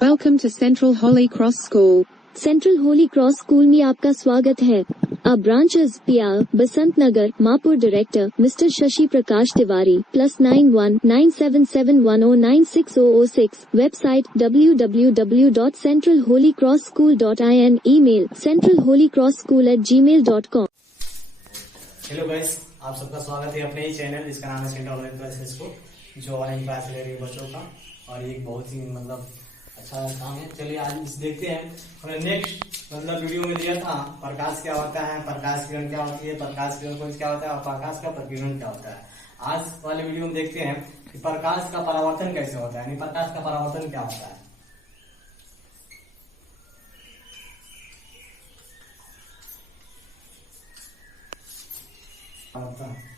Welcome to Central Holy Cross School. Central Holy Cross School में आपका स्वागत है। Our branches PR, Basant Nagar, Mapur director mister Shashi Prakash Tiwari +919771096006 website www.centralholycrossschool.in email centralholycrossschool@gmail.com। Hello guys, आप सबका स्वागत है अपने ही चैनल जिसका नाम है सेंट्रल ऑनलाइन क्लासेस को, जो ऑनलाइन क्लास ले रही है बच्चों का। और एक बहुत ही अच्छा काम है। चलिए आज इस देखते हैं। हमने नेक्स्ट वीडियो में दिया था प्रकाश क्या होता है, प्रकाश किरण क्या होती है, प्रकाश किरण पुंज क्या होता है और प्रकाश का प्रकीर्णन क्या होता है। आज वाले वीडियो में देखते हैं कि प्रकाश का परावर्तन कैसे होता है, यानी प्रकाश का परावर्तन क्या होता है।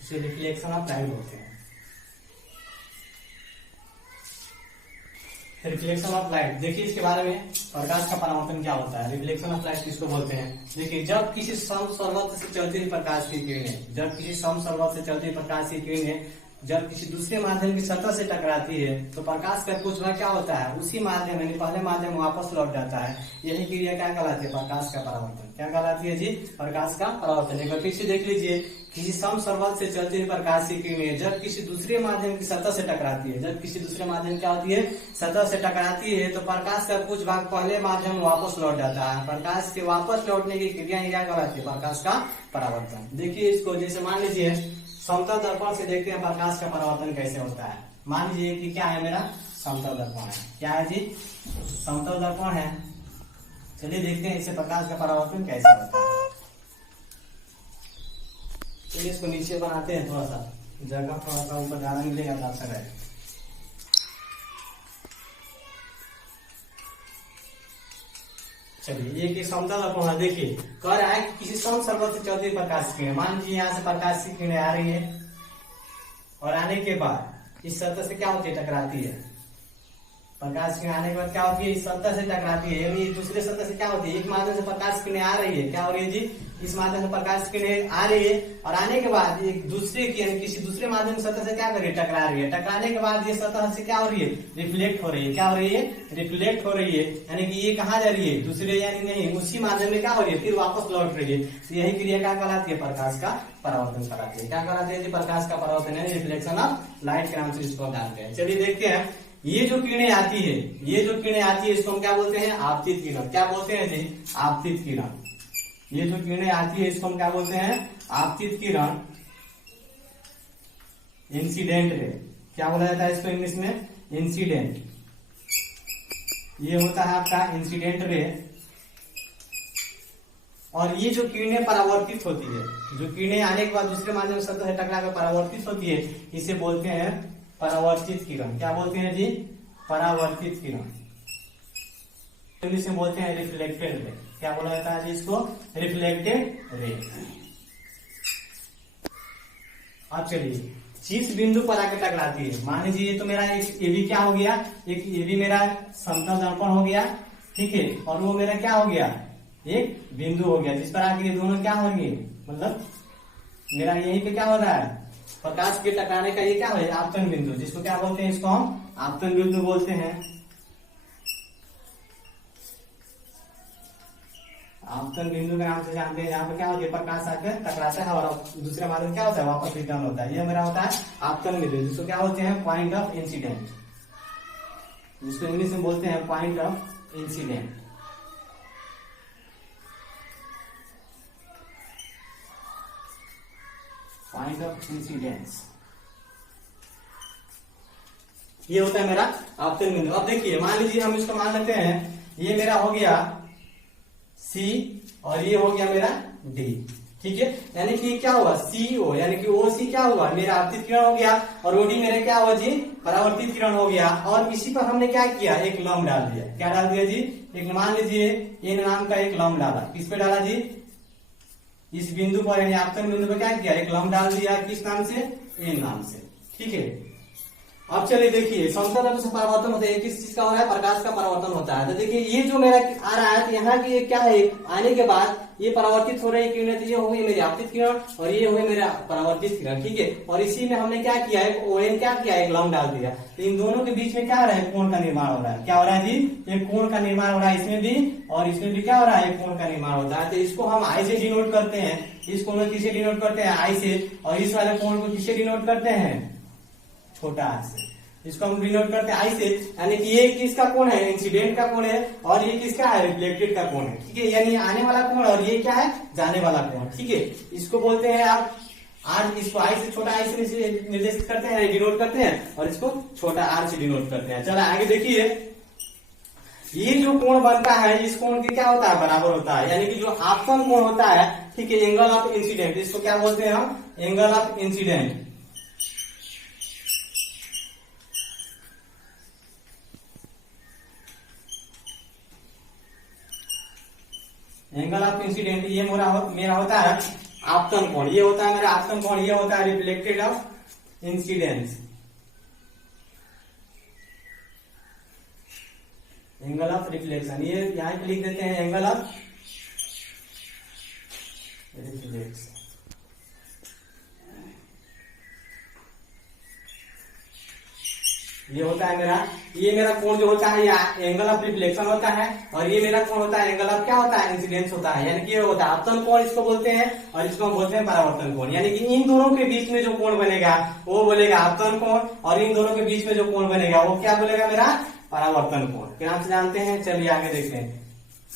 इसे रिफ्लेक्शन ऑफ लाइट बोलते हैं। रिफ्लेक्शन ऑफ लाइट, देखिए इसके बारे में प्रकाश का परावर्तन क्या होता है, रिफ्लेक्शन ऑफ लाइट किसको बोलते हैं। देखिए, जब किसी समसर्वत से चलती हुई प्रकाश की किरणें, जब किसी समसर्वत से चलती हुई प्रकाश की किरणें जब किसी दूसरे माध्यम की सतह से टकराती है तो प्रकाश का कुछ भाग क्या होता है, उसी माध्यम यानी पहले माध्यम वापस लौट जाता है। यही क्रिया क्या कहलाती है, प्रकाश का परावर्तन। क्या कहलाती है जी, प्रकाश का परावर्तन। एक बार फिर से देख लीजिए, किसी समसर्वत से चलती हुई प्रकाश की किरणें जब किसी दूसरे माध्यम की सतह से टकराती है, जब किसी दूसरे माध्यम क्या होती है, सतह से टकराती है तो प्रकाश का कुछ भाग पहले माध्यम वापस लौट जाता है। प्रकाश के वापस लौटने की क्रिया क्या कहलाती है, प्रकाश का परावर्तन। देखिए इसको, जैसे मान लीजिए समतल दर्पण से देखते हैं प्रकाश का परावर्तन कैसे होता है। मान लीजिए कि क्या है, मेरा समतल दर्पण है। क्या है जी, समतल दर्पण है। चलिए देखते हैं इससे प्रकाश का परावर्तन कैसे होता है। चलिए इसको नीचे बनाते हैं, थोड़ा सा जगह थोड़ा सा ऊपर ज्यादा मिलेगा तो अच्छा रहेगा। चलिए ये समतल दर्पण है। देखिए कह रहा है कि किसी समसर्वत से चलती हुई प्रकाश की किरण, मान लीजिए यहाँ से प्रकाश की किरणें आ रही है और आने के बाद इस सतह से क्या होती है, टकराती है। प्रकाश की आने के बाद क्या होती है, इस सतह से टकराती है, यानी दूसरे सतह से क्या होती है, एक माध्यम से प्रकाश किरणें आ रही है। क्या हो रही है जी, इस माध्यम से प्रकाश किरणें आ रही है और आने के बाद एक दूसरे की यानी किसी दूसरे माध्यम सतह से क्या कर रही है, टकरा रही है। टकराने के बाद ये सतह से क्या हो रही है, रिफ्लेक्ट हो रही है। क्या हो रही है, रिफ्लेक्ट हो रही है, यानी कि ये कहाँ जा रही है, दूसरे यानी नहीं उसी माध्यम में क्या हो रही है, फिर वापस लौट रही है। तो यही क्रिया क्या कहलाती है, प्रकाश का परावर्तन कराती है। क्या कहलाती है जी, प्रकाश का परावर्तन है, रिफ्लेक्शन ऑफ लाइट के नाम से इसको जानते हैं। चलिए देखते हैं, ये जो किरणें आती है, ये जो किरणें आती है इसको हम क्या बोलते हैं, आपतित किरण। क्या बोलते हैं जी, आपतित किरण। ये जो किरणें आती है इसको हम क्या बोलते हैं, आपतित किरण, इंसिडेंट रे। क्या बोला जाता है इसको इंग्लिश में, इंसिडेंट। ये होता है आपका इंसिडेंट रे। और ये जो किरणें परावर्तित होती है, जो किरणें आने के बाद दूसरे माध्यम सतह से टकरा कर परावर्तित होती है, इसे बोलते हैं परावर्तित किरण। क्या बोलते हैं जी, परावर्तित किरण। इंग्लिश में बोलते हैं रिफ्लेक्टेड रे। क्या बोला जाता है जी इसको, रिफ्लेक्टेड रे। अब चलिए जिस बिंदु पर आकर टकराती है, मान लीजिए ये तो मेरा एक ए भी क्या हो गया, एक ए भी मेरा समतल दर्पण हो गया, ठीक है, और वो मेरा क्या हो गया, एक बिंदु हो गया जिस पर आके ये दोनों क्या होंगे, मतलब मेरा यहीं पे क्या हो रहा है, प्रकाश के टकराने का ये क्या है, आपतन बिंदु, जिसको क्या बोलते हैं, इसको हम आपतन बिंदु बोलते हैं। आपतन बिंदु के नाम से जानते हैं, जहाँ पे क्या होता है, प्रकाश आकर टकराता है और दूसरे माध्यम क्या होता है, वापस रिटर्न होता है। ये मेरा होता है आपतन बिंदु, जिसको क्या बोलते हैं, पॉइंट ऑफ इंसिडेंट, जिसको इंग्लिश में बोलते हैं point of incident. Point of incidence, ये होता है मेरा आपतन बिंदु। अब देखिए मान लीजिए हम इसको मान लेते हैं, ये मेरा हो गया सी और ये हो गया मेरा डी, ठीक है। यानी कि क्या होगा, सीओ यानी कि ओ सी क्या होगा, मेरा आपतित किरण हो गया, और ओडी मेरा क्या हुआ जी, परावर्तित किरण हो गया। और इसी पर हमने क्या किया, एक लंब डाल दिया। क्या डाल दिया जी, एक मान लीजिए एन नाम का एक लंब डाला। किस पे डाला जी, इस बिंदु पर यानी आपतन बिंदु पर क्या किया, एक लंब डाल दिया। किस नाम से, एन नाम से, ठीक है। अब चलिए देखिए, समतल तत्व से परावर्तन होता है, किस चीज का हो रहा है, प्रकाश का परावर्तन होता है। तो देखिए ये जो मेरा आ रहा है, तो यहाँ की ये क्या है, आने के बाद ये परावर्तित हो रही किरणें, तो ये हो गई मेरी आपतित किरण और ये हो गई मेरा परावर्तित किरण, ठीक है। और इसी में हमने क्या किया है, ON क्या किया, एक लंब डाल दिया। तो इन दोनों के बीच में क्या हो रहा है, कोण का निर्माण हो रहा है। क्या हो रहा है जी, एक कोण का निर्माण हो रहा है इसमें भी, और इसमें भी क्या हो रहा है, एक कोण का निर्माण होता है। तो इसको हम आई से डिनोट करते हैं, इस कोण को किससे डिनोट करते हैं, आई से, और इस वाले कोण को किससे डिनोट करते हैं, छोटा आर से। इसको हम डिनोट करते हैं आई से, यानी कि ये किसका कोण है, इंसिडेंट का कोण है, और ये किसका है, रिफ्लेक्टेड का कोण है, ठीक है। यानी आने वाला कोण और ये क्या है, जाने वाला कोण, ठीक है। इसको बोलते हैं आप आर, इसको आई से, छोटा आई से निर्देशित करते हैं, डिनोट करते हैं, और इसको छोटा आर से डिनोट करते हैं। चलो आगे देखिए, ये जो कोण बनता है, इस कोण के क्या होता है, बराबर होता है। यानी कि जो आपतन कोण होता है, ठीक है, एंगल ऑफ इंसिडेंट, इसको क्या बोलते हैं हम, angle of incident. Angle of incident, ये मेरा होता है आपतन कोण, ये होता है मेरा आपतन कोण, ये होता है reflected of incidence, angle of reflection. ये यहां पे लिख देते हैं एंगल ऑफ रिफ्लेक्शन। ये होता है मेरा, ये मेरा कोण जो होता है, ये एंगल ऑफ रिफ्लेक्शन होता है, और ये मेरा कोण होता है एंगल ऑफ क्या होता है, इंसिडेंस होता है। यानी कि ये होता है आपतन कोण, इसको बोलते हैं, और इसको हम बोलते हैं परावर्तन कोण। यानी कि इन दोनों के बीच में जो कोण बनेगा वो बोलेगा आपतन कोण, और इन दोनों के बीच में जो कोण बनेगा वो क्या बोलेगा, मेरा परावर्तन कोण के नाम से जानते हैं। चलिए आगे देखते हैं।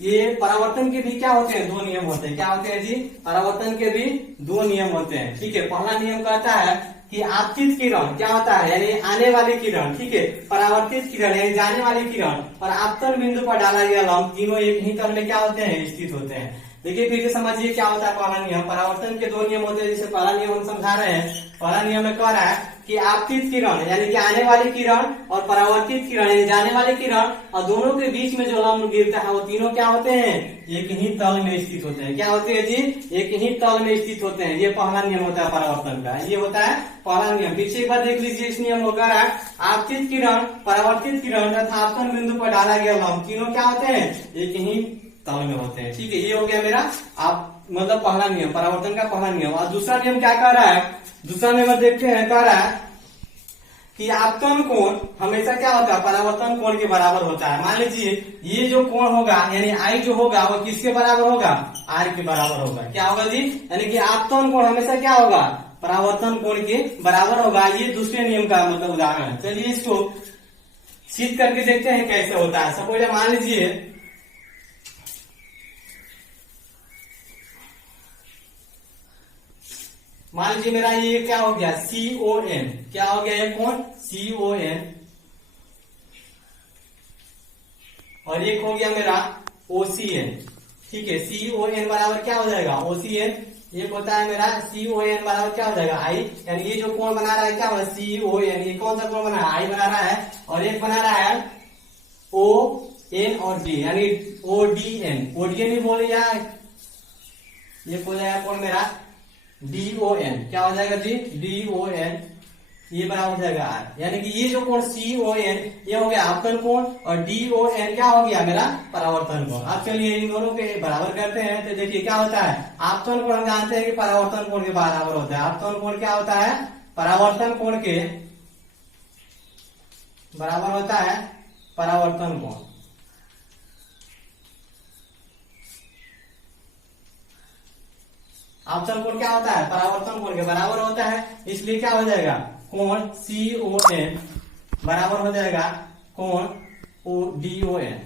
ये परावर्तन के भी क्या होते हैं, दो नियम होते हैं। क्या होते हैं जी, परावर्तन के भी दो नियम होते हैं, ठीक है। पहला नियम कहता है कि आपतित किरण क्या होता है, यानी आने वाली किरण, ठीक है। परावर्तित किरण यानी जाने वाली किरण, और आपतन बिंदु पर डाला गया लंब, तीनों एक ही तल में क्या होते हैं, स्थित होते हैं। देखिए फिर से समझिए क्या होता है पहला नियम। परावर्तन के दो नियम होते हैं, जैसे पहला नियम हम समझा रहे हैं। पहला नियम में कह रहा है कि आपतित किरण यानी कि आने वाली किरण, और परावर्तित किरण यानी जाने वाली किरण, और दोनों के बीच में जो लंब गिरता है वो तीनों क्या होते हैं, एक ही तल में स्थित होते हैं। क्या होते हैं जी, एक ही तल में स्थित होते हैं। ये पहला नियम होता है परावर्तन का, ये होता है पहला नियम। पीछे एक बार देख लीजिए, इस नियम को कह रहा है आपतित किरण, परावर्तित किरण तथा आपतन बिंदु पर डाला गया लंब, तीनों क्या होते हैं, एक ही तल में होते हैं, ठीक है। ये हो गया मेरा आप मतलब पहला नियम, परावर्तन का पहला नियम। और दूसरा नियम क्या कह रहा है, दूसरा नियम देखते हैं, कह रहा है कि आपतन कोण हमेशा क्या होता है, परावर्तन कोण के बराबर होता है। मान लीजिए ये जो कोण होगा यानी आई जो होगा वो किसके बराबर होगा, आर के बराबर होगा। क्या होगा जी, यानी कि आपतन कोण हमेशा क्या होगा, परावर्तन कोण के बराबर होगा। ये दूसरे नियम का मतलब उदाहरण है। चलिए इसको सिद्ध करके देखते हैं कैसे होता है। सपोज मान लीजिए मेरा ये क्या हो गया, CON, क्या हो गया ये कोण CON, और एक हो गया मेरा OCN, ठीक है। CON बराबर क्या हो जाएगा, OCN। एक होता है मेरा CON बराबर क्या हो जाएगा, I, यानी ये जो कोण बना रहा है क्या होगा, CON, ये कौन सा कोण बना रहा है, I बना रहा है, और एक बना रहा है ON और D यानी ODN, ODN भी बोले यार, ये हो जाएगा कोण मेरा DON, क्या हो जाएगा जी, DON, ये बराबर हो जाएगा R। यानी कि ये जो कोण CON ये हो गया आपतन कोण, और DON क्या हो गया मेरा परावर्तन कोण। अब चलिए इन दोनों के बराबर करते हैं। तो देखिए क्या होता है, आपतन कोण हम जानते हैं कि परावर्तन कोण के बराबर होता है। आपतन कोण क्या होता है, परावर्तन कोण के बराबर होता है परावर्तन कोण। आपतन कोण क्या होता है, परावर्तन कोण के बराबर होता है, इसलिए क्या हो जाएगा, कोण CON बराबर हो जाएगा कोण DON।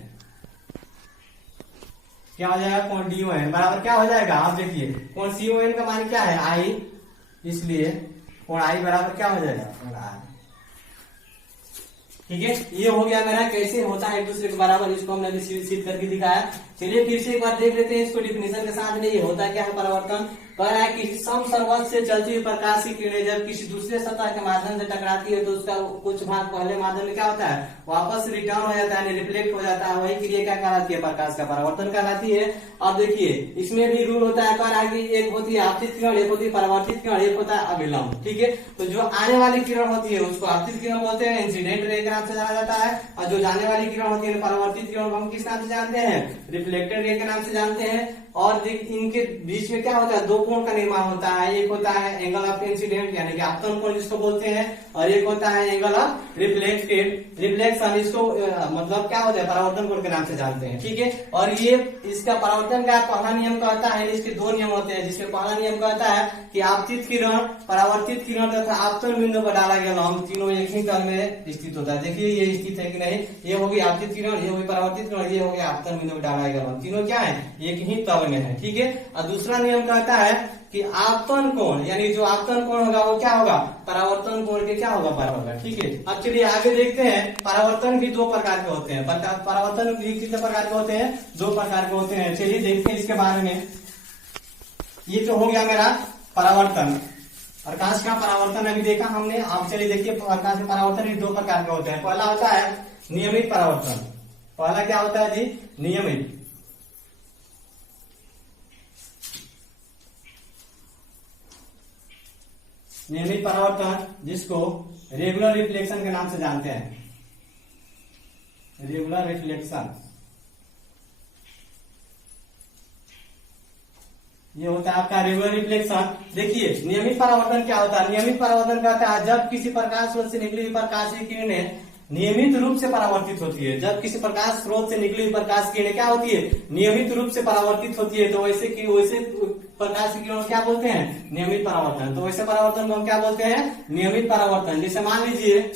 क्या हो जाएगा, कोण DON बराबर क्या हो जाएगा, आप देखिए कोण CON का मान क्या है, I, इसलिए कोण I बराबर क्या हो जाएगा, कोण R। ठीक है, ये हो गया मेरा कैसे होता है एक दूसरे के बराबर, इसको हमने अभी सिद्ध करके दिखाया। चलिए फिर से एक बार देख लेते हैं इसको डिफिनेशन के साथ में। ये होता क्या है परावर्तन, कह रहा है किसी समसर्वत से चलती हुई प्रकाश की किरणें जब किसी दूसरे सतह के माध्यम से टकराती है तो उसका कुछ भाग पहले माध्यम में क्या होता है, वापस रिटर्न हो जाता है, रिफ्लेक्ट हो जाता है। वही क्रिया क्या कहलाती है, प्रकाश का परावर्तन कहलाती है। और देखिए इसमें भी रूल होता है, कह रहा है कि एक होती है आपतित किरण, एक होती है परावर्तित किरण, एक होता है अभिलंब। ठीक है, तो जो आने वाली किरण होती है उसको आपतित किरण बोलते हैं, इंसिडेंट रे के नाम से जाना जाता है। और जो जाने वाली किरण होती है परावर्तित किरण को हम किस नाम से जानते हैं, रिफ्लेक्टेड रे के नाम से जानते हैं। और इनके बीच में क्या होता है, दो कोण का निर्माण होता है। एक होता है एंगल ऑफ इंसिडेंट यानी कि आपतन कोण जिसको बोलते हैं, और एक होता है एंगल ऑफ रिफ्लेक्शन, इसको मतलब क्या होता है, परावर्तन कोण के नाम से जानते हैं। ठीक है, और ये इसका परावर्तन का पहला नियम कहता है, इसके दो नियम होते हैं, जिसमें पहला नियम कहता है कि आपतित किरण, परावर्तित किरण तथा आपतन बिंदु पर डाला गया लंब तीनों एक ही तल में स्थित होता है। देखिए ये स्थित है कि नहीं, ये होगी आपतित किरण, ये होगी परावर्तित किरण, ये होगी आपतन बिंदु पर डाला गया लंब, तीनों क्या है, एक ही तल में है। ठीक है, और दूसरा नियम कहता है कि आपतन कोण यानी जो आपतन कोण होगा वो क्या होगा, परावर्तन कोण के क्या होगा, बराबर होगा। ठीक है, अब चलिए आगे देखते हैं। परावर्तन भी दो प्रकार के होते हैं, परावर्तन भी कितने प्रकार के होते हैं, दो प्रकार के होते हैं। चलिए देखते हैं इसके बारे में। ये तो हो गया मेरा परावर्तन, प्रकाश का परावर्तन अभी देखा हमने। अब चलिए देखिए प्रकाश के परावर्तन भी दो प्रकार के होते हैं। पहला होता है नियमित परावर्तन। पहला क्या होता है जी, नियमित। नियमित परावर्तन जिसको रेगुलर रिफ्लेक्शन के नाम से जानते हैं, रेगुलर रिफ्लेक्शन। ये होता है आपका रेगुलर रिफ्लेक्शन। देखिए नियमित परावर्तन क्या होता है, नियमित परावर्तन कहता है जब किसी प्रकाश स्रोत से निकली हुई प्रकाश की किरणें नियमित रूप से परावर्तित होती है। जब किसी प्रकाश स्रोत से निकली हुई प्रकाश की किरणें क्या होती है, नियमित रूप से परावर्तित होती है, तो वैसे प्रकाश की किरणों क्या बोलते हैं, नियमित परावर्तन। तो वैसे परावर्तन को हम क्या बोलते हैं, नियमित परावर्तन। जैसे मान लीजिए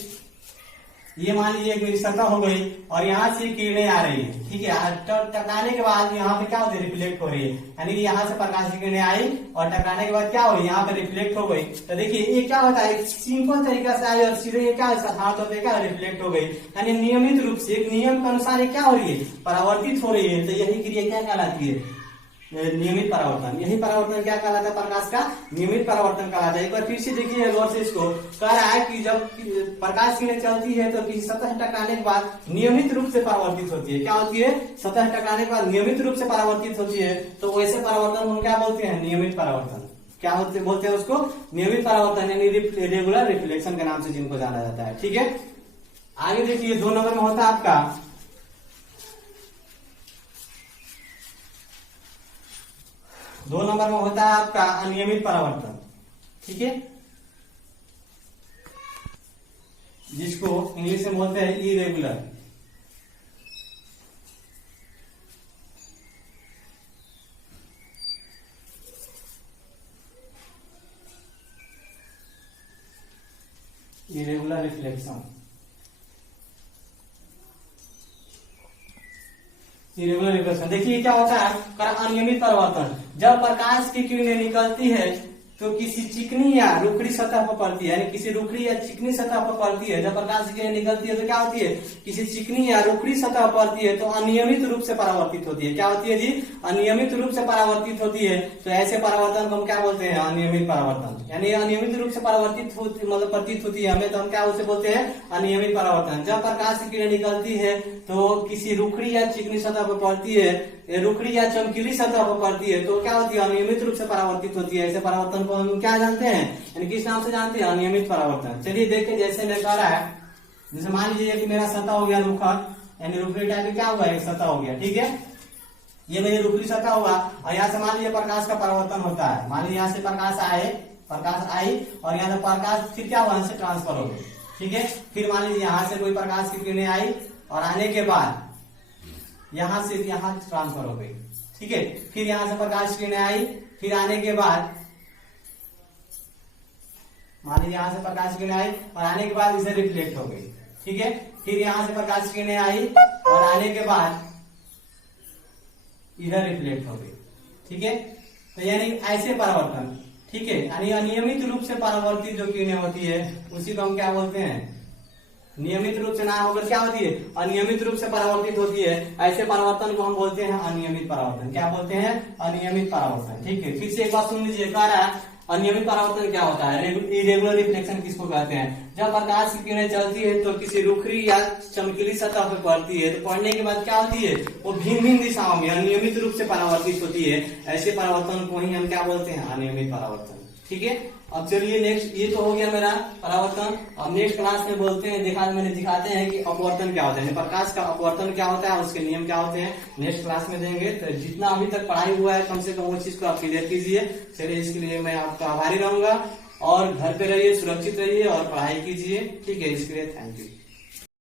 ये मान लीजिए एक मेरी सतह हो गई और यहाँ से किरणें आ रही है। ठीक है, टकराने के बाद यहाँ पे क्या होती है, रिफ्लेक्ट हो रही है, यानी कि यहाँ से प्रकाश की किरणें आई और टकराने के बाद क्या हुई, यहाँ पे रिफ्लेक्ट हो गई। तो देखिए ये क्या होता है, एक सिंपल तरीका से आई और सीधे ये क्या हाथ होते हैं, क्या रिफ्लेक्ट हो गई, यानी नियमित रूप से एक नियम के अनुसार ये क्या हो रही है, परावर्तित हो रही है। तो यही क्रिया क्या कहलाती है, नियमित परावर्तन। यही परावर्तन क्या कहलाता है, प्रकाश का नियमित परावर्तन कहलाता है। एक बार फिर से देखिए गौर से, इसको कह रहा है कि जब प्रकाश की किरण चलती है तो किसी सतह टकराने के बाद नियमित रूप से परावर्तित होती है। क्या होती है, सतह टकराने के बाद नियमित रूप से परावर्तित होती है, तो वैसे परावर्तन हम क्या बोलते हैं, नियमित परावर्तन। क्या बोलते हैं उसको, नियमित परावर्तन, यानी रेगुलर रिफ्लेक्शन के नाम से जिनको जाना जाता है। ठीक है, आगे देखिए 2 नंबर में होता है आपका 2 नंबर में होता है आपका अनियमित परावर्तन। ठीक है, जिसको इंग्लिश में बोलते हैं irregular. Irregular reflection, irregular reflection. देखिए क्या होता है, अनियमित परावर्तन। जब प्रकाश की किरणें निकलती है तो किसी चिकनी या रुखड़ी सतह पर पड़ती है, यानी किसी रुखड़ी या चिकनी सतह पर पड़ती है। जब प्रकाश की किरणें निकलती है तो क्या होती है, किसी चिकनी या रुखड़ी सतह पर पड़ती है तो अनियमित रूप से परावर्तित होती है। क्या होती है जी, अनियमित रूप से परावर्तित होती है। तो ऐसे परावर्तन को हम क्या बोलते हैं, अनियमित परावर्तन। यानी अनियमित रूप से परावर्तित होती, मतलब प्रतीत होती है हमें, तो हम क्या उसे बोलते हैं, अनियमित परावर्तन। जब प्रकाश की किरणें निकलती है तो किसी रुखड़ी या चिकनी सतह पर पड़ती है, रुखड़ी या चमकीली सतह पर पड़ती है, तो क्या होती है, अनियमित रूप से परावर्तित होती है। ऐसे परावर्तन को हम क्या जानते हैं, यानी किस नाम से जानते हैं, अनियमित परावर्तन। चलिए देखिए, जैसे मैं कह रहा है, जैसे मान लीजिए कि मेरा सतह हो गया रुखा, यानी रुखड़ी टाइप में क्या हुआ, एक सतह हो गया। ठीक है, ये मेरी रुखड़ी सतह हुआ और यहाँ से मान लीजिए प्रकाश का परावर्तन होता है। मान लीजिए यहाँ से प्रकाश आई और यहाँ से प्रकाश फिर क्या हुआ, यहाँ से ट्रांसफर हो गई। ठीक है, फिर मान लीजिए यहाँ से कोई प्रकाश की किरणें आई और आने के बाद यहां से यहां ट्रांसफर हो गई। ठीक है, फिर यहां से प्रकाश की किरणें आई, फिर आने के बाद मान लीजिए यहां से प्रकाश की किरणें आई और आने के बाद इसे रिफ्लेक्ट हो गई। ठीक है, फिर यहां से प्रकाश की किरणें आई और आने के बाद इधर रिफ्लेक्ट हो गई। ठीक है, तो यानी ऐसे परावर्तन। ठीक है, यानी अनियमित रूप से परावर्तित जो किरणें होती है उसी को हम क्या बोलते हैं, नियमित रूप से ना होकर क्या होती है, अनियमित रूप से परावर्तित होती है। ऐसे परावर्तन को हम बोलते हैं अनियमित परावर्तन। क्या बोलते हैं, अनियमित परावर्तन। ठीक है, फिर से एक बात सुन लीजिए, कह रहा है अनियमित परावर्तन क्या होता है, इरेगुलर रिफ्लेक्शन किसको कहते हैं, जब प्रकाश की किरणें चलती है तो किसी रुखरी या चमकीली सतह पर पड़ती है, तो पड़ने के बाद क्या होती है, वो भिन्न भिन्न दिशाओं में अनियमित रूप से परावर्तित होती है। ऐसे परावर्तन को ही हम क्या बोलते हैं, अनियमित परावर्तन। ठीक है, अब चलिए नेक्स्ट, ये तो हो गया मेरा परावर्तन। अब नेक्स्ट क्लास में बोलते हैं, दिखाते हैं कि अपवर्तन क्या होता है, प्रकाश का अपवर्तन क्या होता है, उसके नियम क्या होते हैं, नेक्स्ट क्लास में देंगे। तो जितना अभी तक पढ़ाई हुआ है कम से कम वो चीज को आप क्लियर कीजिए। चलिए, इसके लिए मैं आपका आभारी रहूंगा और घर पे रहिए, सुरक्षित रहिए और पढ़ाई कीजिए। ठीक है, इसके लिए थैंक यू।